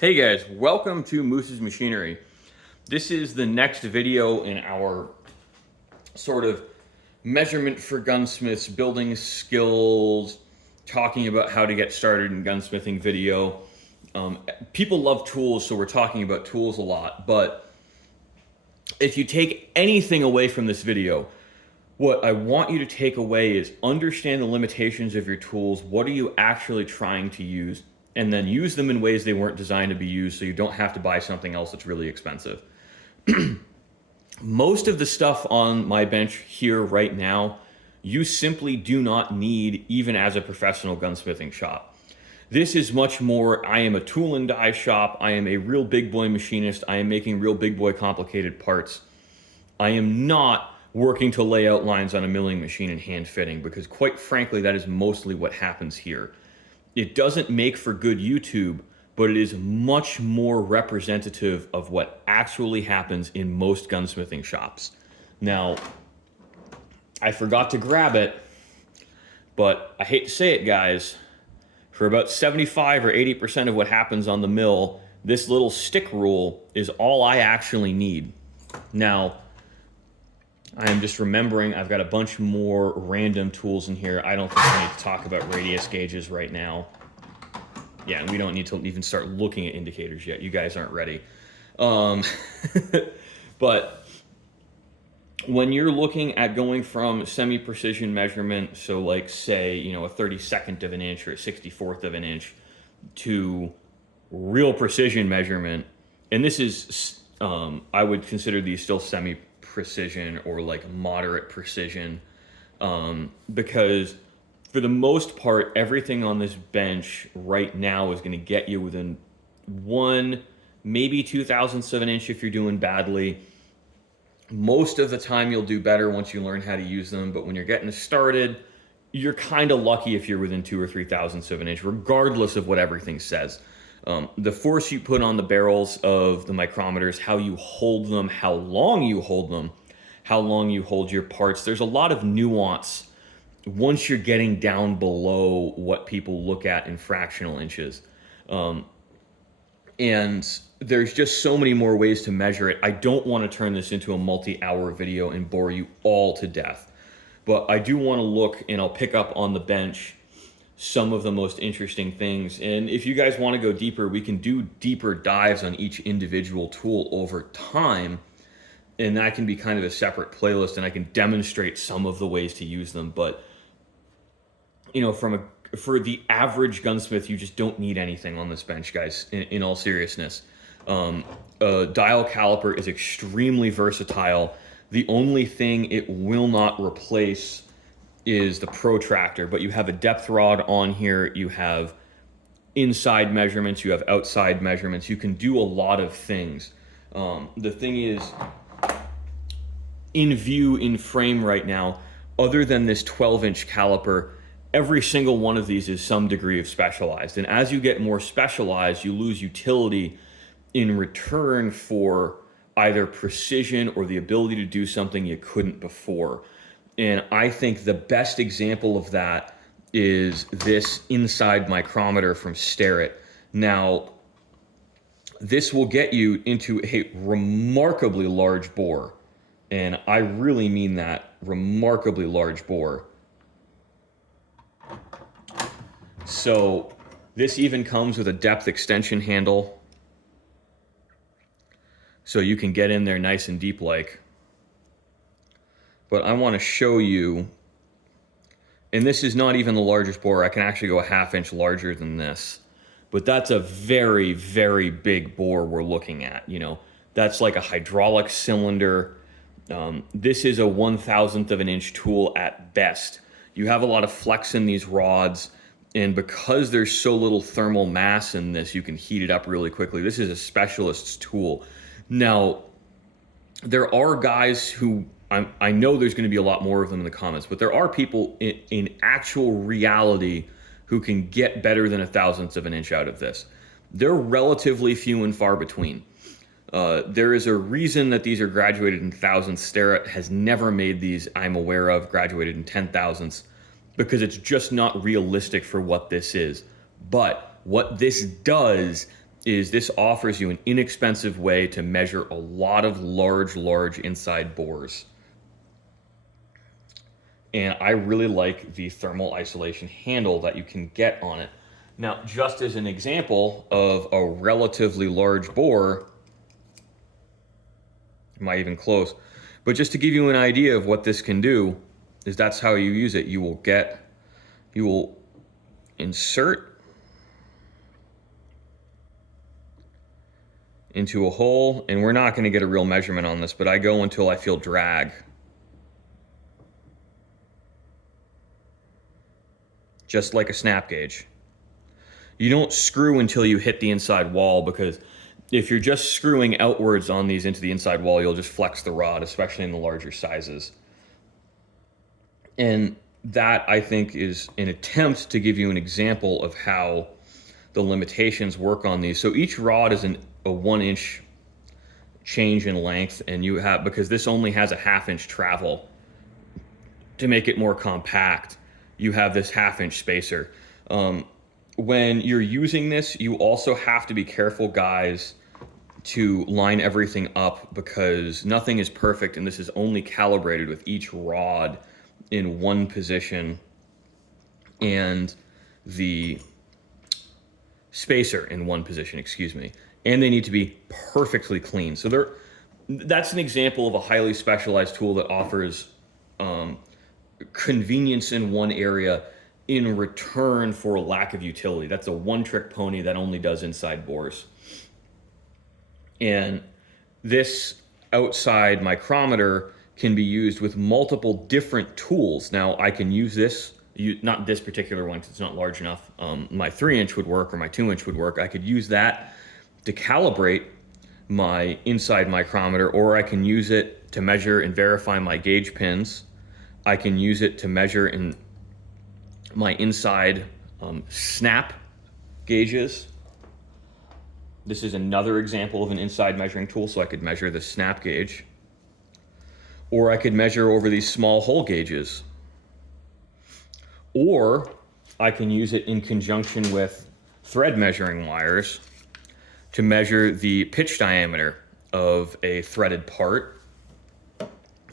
Hey guys, welcome to Moose's Machinery. This is the next video in our sort of measurement for gunsmiths, building skills, talking about how to get started in gunsmithing video. People love tools, so we're talking about tools a lot, but if you take anything away from this video, what I want you to take away is understand the limitations of your tools. What are you actually trying to use? And then use them in ways they weren't designed to be used so you don't have to buy something else that's really expensive. Most of the stuff on my bench here right now, you simply do not need even as a professional gunsmithing shop. This is much more, I am a tool and die shop, I am a real big boy machinist, I am making real big boy complicated parts. I am not working to lay out lines on a milling machine and hand fitting, because quite frankly, that is mostly what happens here. It doesn't make for good YouTube, but it is much more representative of what actually happens in most gunsmithing shops. Now, I forgot to grab it, but I hate to say it, guys, for about 75 or 80% of what happens on the mill, this little stick rule is all I actually need. Now, I am just remembering I've got a bunch more random tools in here. I don't think I need to talk about radius gauges right now. Yeah, and we don't need to even start looking at indicators yet. You guys aren't ready. But when you're looking at going from semi-precision measurement, so like say, a 32nd of an inch or a 64th of an inch, to real precision measurement, and this is, I would consider these still semi-precision or like moderate precision, because for the most part, everything on this bench right now is going to get you within 1, maybe 2,000ths of an inch if you're doing badly. Most of the time you'll do better once you learn how to use them, but when you're getting started, you're kind of lucky if you're within 2 or 3,000ths of an inch, regardless of what everything says. The force you put on the barrels of the micrometers, how you hold them, how long you hold them, how long you hold your parts, there's a lot of nuance once you're getting down below what people look at in fractional inches. And there's just so many more ways to measure it. I don't want to turn this into a multi-hour video and bore you all to death. But I do want to look, and I'll pick up on the bench some of the most interesting things. And if you guys want to go deeper, we can do deeper dives on each individual tool over time. And that can be kind of a separate playlist, and I can demonstrate some of the ways to use them. But for the average gunsmith, you just don't need anything on this bench, guys, in all seriousness. A dial caliper is extremely versatile. The only thing it will not replace is the protractor, but you have a depth rod on here, you have inside measurements, you have outside measurements, you can do a lot of things. The thing is, in view, in frame right now, other than this 12-inch caliper, every single one of these is some degree of specialized. And as you get more specialized, you lose utility in return for either precision or the ability to do something you couldn't before. And I think the best example of that is this inside micrometer from Starrett. Now, this will get you into a remarkably large bore. And I really mean that, remarkably large bore. So this even comes with a depth extension handle, so you can get in there nice and deep like. But I want to show you, and this is not even the largest bore. I can actually go a 1/2 inch larger than this, but that's a very, very big bore we're looking at. That's like a hydraulic cylinder. This is a 1,000th of an inch tool at best. You have a lot of flex in these rods, and because there's so little thermal mass in this, you can heat it up really quickly. This is a specialist's tool. Now, there are guys who, I know there's going to be a lot more of them in the comments, but there are people in actual reality who can get better than 1,000th of an inch out of this. They're relatively few and far between. There is a reason that these are graduated in thousandths. Starrett has never made these, I'm aware of, graduated in 10,000ths, because it's just not realistic for what this is. But what this does is this offers you an inexpensive way to measure a lot of large inside bores. And I really like the thermal isolation handle that you can get on it. Now, just as an example of a relatively large bore, am I even close? But just to give you an idea of what this can do, is that's how you use it. You will insert into a hole, and we're not going to get a real measurement on this, but I go until I feel drag. Just like a snap gauge. You don't screw until you hit the inside wall, because if you're just screwing outwards on these into the inside wall, you'll just flex the rod, especially in the larger sizes. And that, I think, is an attempt to give you an example of how the limitations work on these. So each rod is a 1-inch change in length, and you have, because this only has a 1/2-inch travel, to make it more compact, you have this 1/2-inch spacer. When you're using this, you also have to be careful, guys, to line everything up, because nothing is perfect, and this is only calibrated with each rod in one position and the spacer in one position, excuse me. And they need to be perfectly clean. So that's an example of a highly specialized tool that offers convenience in one area in return for a lack of utility. That's a one-trick pony that only does inside bores. And this outside micrometer can be used with multiple different tools. Now, I can use this, not this particular one because it's not large enough. My 3-inch would work, or my 2-inch would work. I could use that to calibrate my inside micrometer, or I can use it to measure and verify my gauge pins. I can use it to measure in my inside snap gauges. This is another example of an inside measuring tool, so I could measure the snap gauge. Or I could measure over these small hole gauges. Or I can use it in conjunction with thread measuring wires to measure the pitch diameter of a threaded part.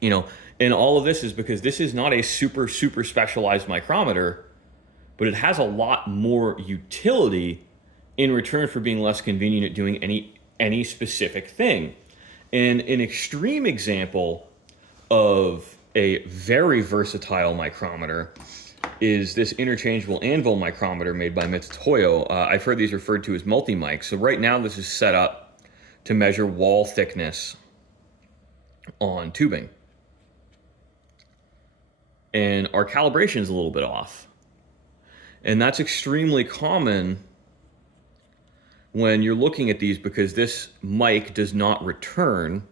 You know, and all of this is because this is not a super specialized micrometer, but it has a lot more utility in return for being less convenient at doing any specific thing. And an extreme example of a very versatile micrometer is this interchangeable anvil micrometer made by Mitutoyo. I've heard these referred to as multi-mics. So right now this is set up to measure wall thickness on tubing. And our calibration is a little bit off. And that's extremely common when you're looking at these, because this mic does not return,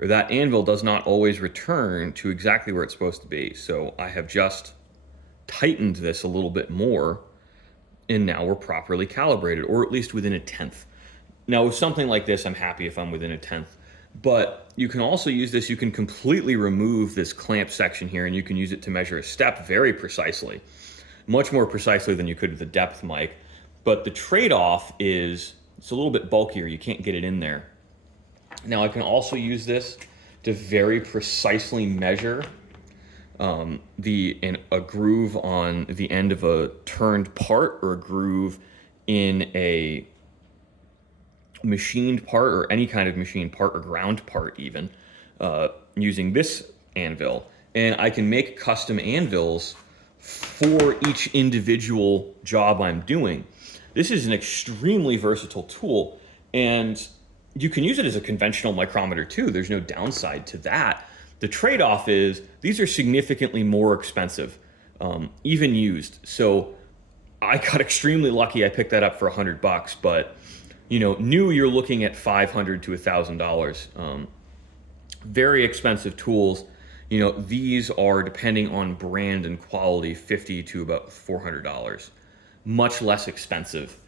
or that anvil does not always return to exactly where it's supposed to be. So I have just tightened this a little bit more, and now we're properly calibrated, or at least within 1/10. Now with something like this, I'm happy if I'm within 1/10. But you can also use this, you can completely remove this clamp section here, and you can use it to measure a step very precisely. Much more precisely than you could with a depth mic. But the trade-off is it's a little bit bulkier, you can't get it in there. Now I can also use this to very precisely measure a groove on the end of a turned part, or a groove in a machined part, or any kind of machined part, or ground part even, using this anvil. And I can make custom anvils for each individual job I'm doing. This is an extremely versatile tool, and you can use it as a conventional micrometer too. There's no downside to that. The trade-off is these are significantly more expensive, even used. So I got extremely lucky. I picked that up for $100, but you know, new you're looking at $500 to $1,000. Very expensive tools. You know, these are, depending on brand and quality, $50 to about $400. Much less expensive.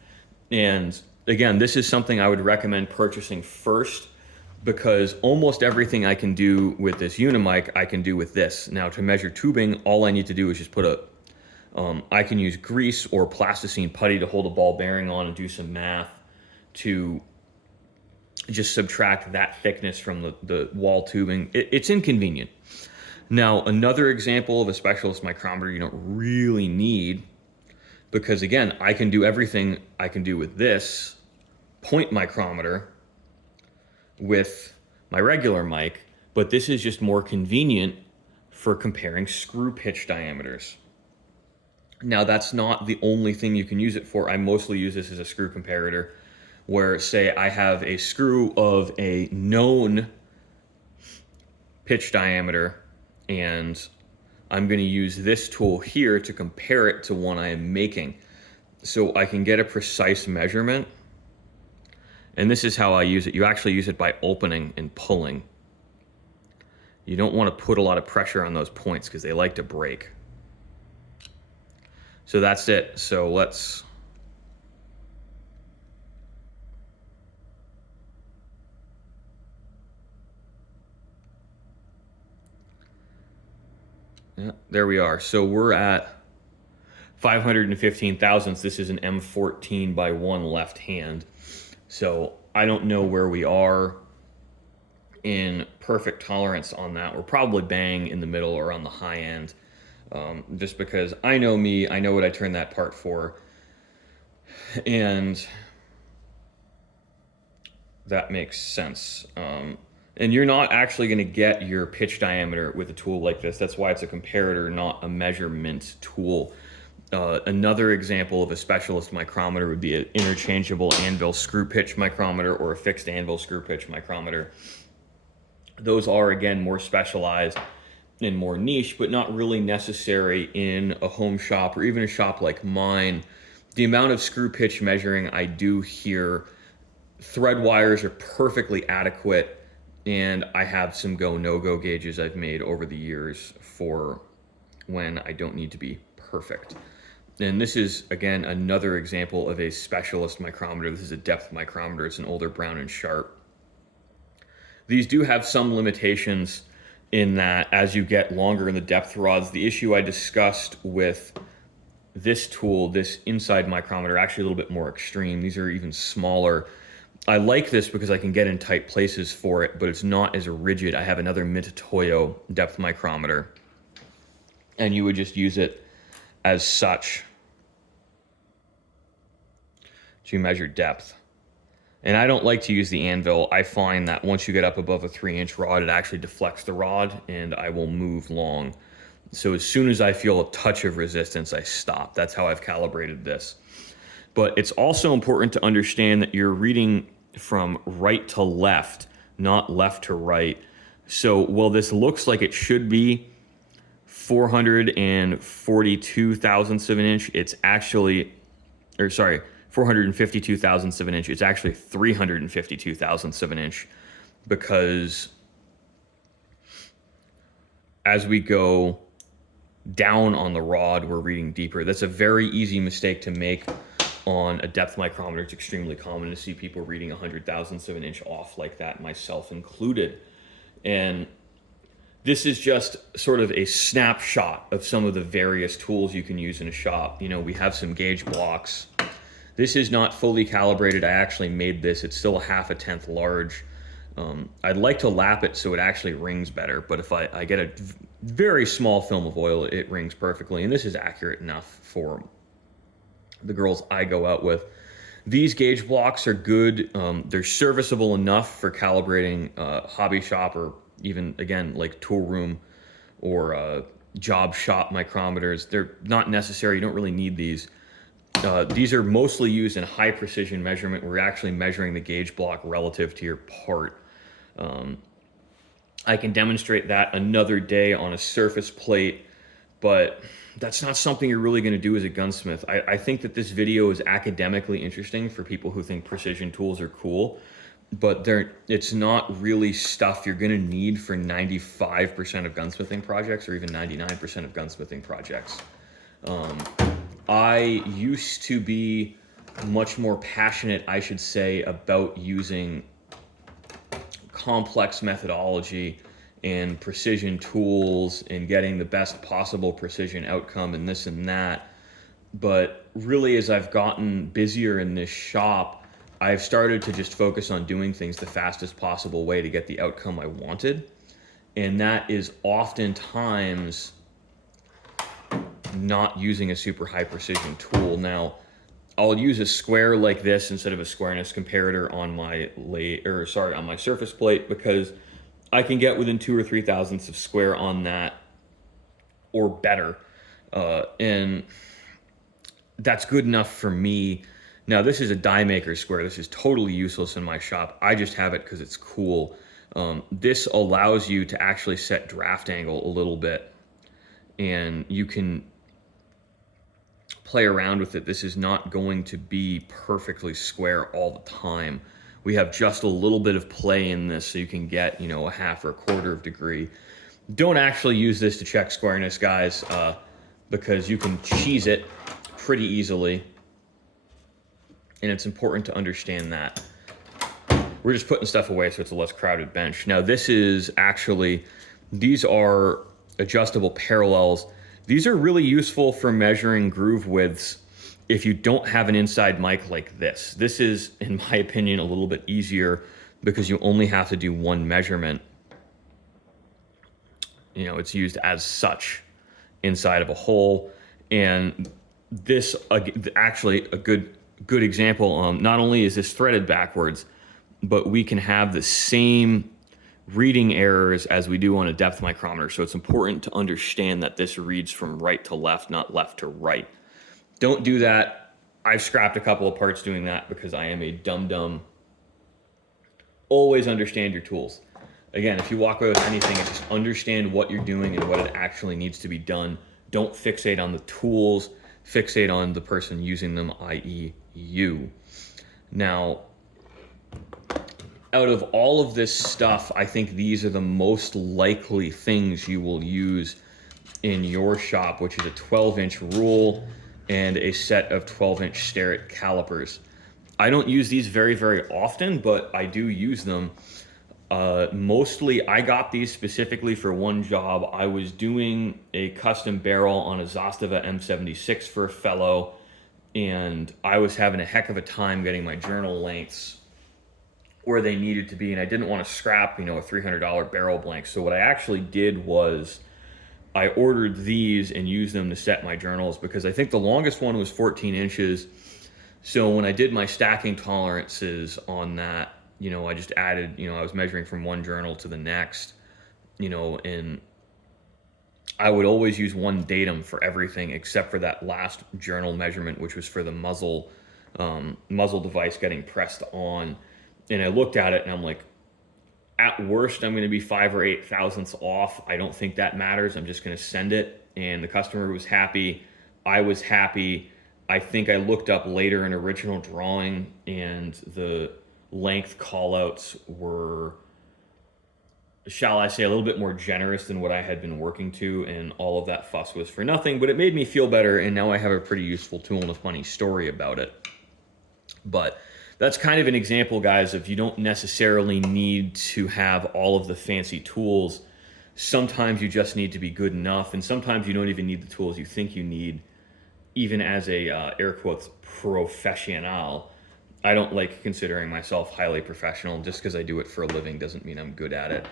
And again, this is something I would recommend purchasing first, because almost everything I can do with this Unimic, I can do with this. Now, to measure tubing, all I need to do is just put I can use grease or plasticine putty to hold a ball bearing on and do some math. to just subtract that thickness from the wall tubing. It's inconvenient. Now, another example of a specialist micrometer you don't really need, because again, I can do everything I can do with this point micrometer with my regular mic, but this is just more convenient for comparing screw pitch diameters. Now, that's not the only thing you can use it for. I mostly use this as a screw comparator, where say I have a screw of a known pitch diameter, and I'm going to use this tool here to compare it to one I am making, so I can get a precise measurement. And this is how I use it. You actually use it by opening and pulling. You don't want to put a lot of pressure on those points because they like to break. So that's it. So let's there we are. So we're at 515 thousandths. This is an M14 by 1 left hand. So I don't know where we are in perfect tolerance on that. We're probably bang in the middle or on the high end. Just because I know me, I know what I turn that part for. And that makes sense. And you're not actually going to get your pitch diameter with a tool like this. That's why it's a comparator, not a measurement tool. Another example of a specialist micrometer would be an interchangeable anvil screw pitch micrometer or a fixed anvil screw pitch micrometer. Those are, again, more specialized and more niche, but not really necessary in a home shop or even a shop like mine. The amount of screw pitch measuring I do here, thread wires are perfectly adequate, and I have some go, no-go gauges I've made over the years for when I don't need to be perfect. And this is, again, another example of a specialist micrometer. This is a depth micrometer. It's an older Brown and Sharp. These do have some limitations in that as you get longer in the depth rods, the issue I discussed with this tool, this inside micrometer, actually a little bit more extreme. These are even smaller. I like this because I can get in tight places for it, but it's not as rigid. I have another Mitutoyo depth micrometer, and you would just use it as such to measure depth. And I don't like to use the anvil. I find that once you get up above a 3-inch rod, it actually deflects the rod and I will move long. So as soon as I feel a touch of resistance, I stop. That's how I've calibrated this. But it's also important to understand that you're reading from right to left, not left to right. So while this looks like it should be 442 thousandths of an inch, it's actually, 452 thousandths of an inch. It's actually 352 thousandths of an inch, because as we go down on the rod, we're reading deeper. That's a very easy mistake to make on a depth micrometer. It's extremely common to see people reading 100 thousandths of an inch off like that, myself included. And this is just sort of a snapshot of some of the various tools you can use in a shop. You know, we have some gauge blocks. This is not fully calibrated. I actually made this. It's still a 1/2 large. I'd like to lap it so it actually rings better, but if I get a very small film of oil, it rings perfectly. And this is accurate enough for the girls I go out with. These gauge blocks are good. They're serviceable enough for calibrating hobby shop, or even, again, like tool room or job shop micrometers. They're not necessary. You don't really need these. These are mostly used in high precision measurement. We're actually measuring the gauge block relative to your part. I can demonstrate that another day on a surface plate, but that's not something you're really going to do as a gunsmith. I think that this video is academically interesting for people who think precision tools are cool, but it's not really stuff you're going to need for 95% of gunsmithing projects, or even 99% of gunsmithing projects. I used to be much more passionate, I should say, about using complex methodology and precision tools and getting the best possible precision outcome and this and that. But really, as I've gotten busier in this shop, I've started to just focus on doing things the fastest possible way to get the outcome I wanted. And that is oftentimes not using a super high precision tool. Now, I'll use a square like this instead of a squareness comparator on my on my surface plate, because I can get within 2 or 3 thousandths of square on that or better. And that's good enough for me. Now, this is a die maker square. This is totally useless in my shop. I just have it because it's cool. This allows you to actually set draft angle a little bit, and you can play around with it. This is not going to be perfectly square all the time. We have just a little bit of play in this, so you can get, you know, a half or a quarter of degree. Don't actually use this to check squareness, guys, because you can cheese it pretty easily, and it's important to understand that. We're just putting stuff away so it's a less crowded bench. Now, this is actually, these are adjustable parallels. These are really useful for measuring groove widths if you don't have an inside mic like this. This is, in my opinion, a little bit easier because you only have to do one measurement. You know, it's used as such inside of a hole. And this, actually, a good example, not only is this threaded backwards, but we can have the same reading errors as we do on a depth micrometer. So it's important to understand that this reads from right to left, not left to right. Don't do that. I've scrapped a couple of parts doing that because I am a dum-dum. Always understand your tools. Again, if you walk away with anything, just understand what you're doing and what it actually needs to be done. Don't fixate on the tools, fixate on the person using them, i.e. you. Now, out of all of this stuff, I think these are the most likely things you will use in your shop, which is a 12-inch rule and a set of 12-inch Starrett calipers. I don't use these very, very often, but I do use them. Mostly, I got these specifically for one job. I was doing a custom barrel on a Zastava M76 for a fellow, and I was having a heck of a time getting my journal lengths where they needed to be, and I didn't want to scrap, you know, a $300 barrel blank. So what I actually did was I ordered these and used them to set my journals, because I think the longest one was 14 inches. So when I did my stacking tolerances on that, you know, I just added, you know, I was measuring from one journal to the next, you know, and I would always use one datum for everything except for that last journal measurement, which was for the muzzle device getting pressed on. And I looked at it and I'm like, at worst, I'm going to be 5 or 8 thousandths off. I don't think that matters. I'm just going to send it. And the customer was happy. I was happy. I think I looked up later an original drawing, and the length callouts were, shall I say, a little bit more generous than what I had been working to, and all of that fuss was for nothing, but it made me feel better, and now I have a pretty useful tool and a funny story about it. But that's kind of an example, guys, of you don't necessarily need to have all of the fancy tools. Sometimes you just need to be good enough, and sometimes you don't even need the tools you think you need, even as a, air quotes, professional. I don't like considering myself highly professional. Just because I do it for a living doesn't mean I'm good at it.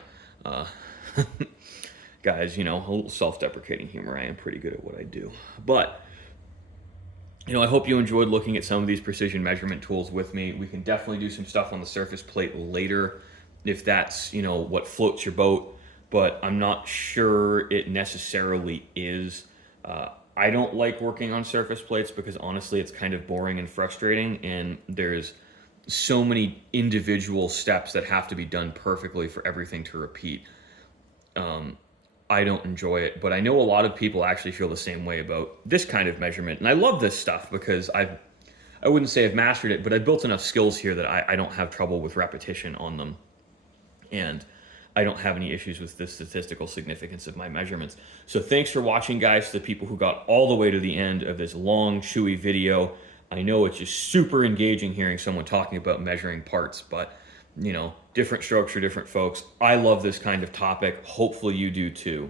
Guys, you know, a little self-deprecating humor. I am pretty good at what I do. But, you know, I hope you enjoyed looking at some of these precision measurement tools with me. We can definitely do some stuff on the surface plate later if that's, you know, what floats your boat. But I'm not sure it necessarily is. I don't like working on surface plates because honestly it's kind of boring and frustrating, and there's so many individual steps that have to be done perfectly for everything to repeat. I don't enjoy it, but I know a lot of people actually feel the same way about this kind of measurement, and I love this stuff because I wouldn't say I've mastered it, but I've built enough skills here that I don't have trouble with repetition on them, and I don't have any issues with the statistical significance of my measurements. So thanks for watching, guys, to the people who got all the way to the end of this long, chewy video. I know it's just super engaging hearing someone talking about measuring parts, but, you know, different strokes for different folks. I love this kind of topic. Hopefully you do too.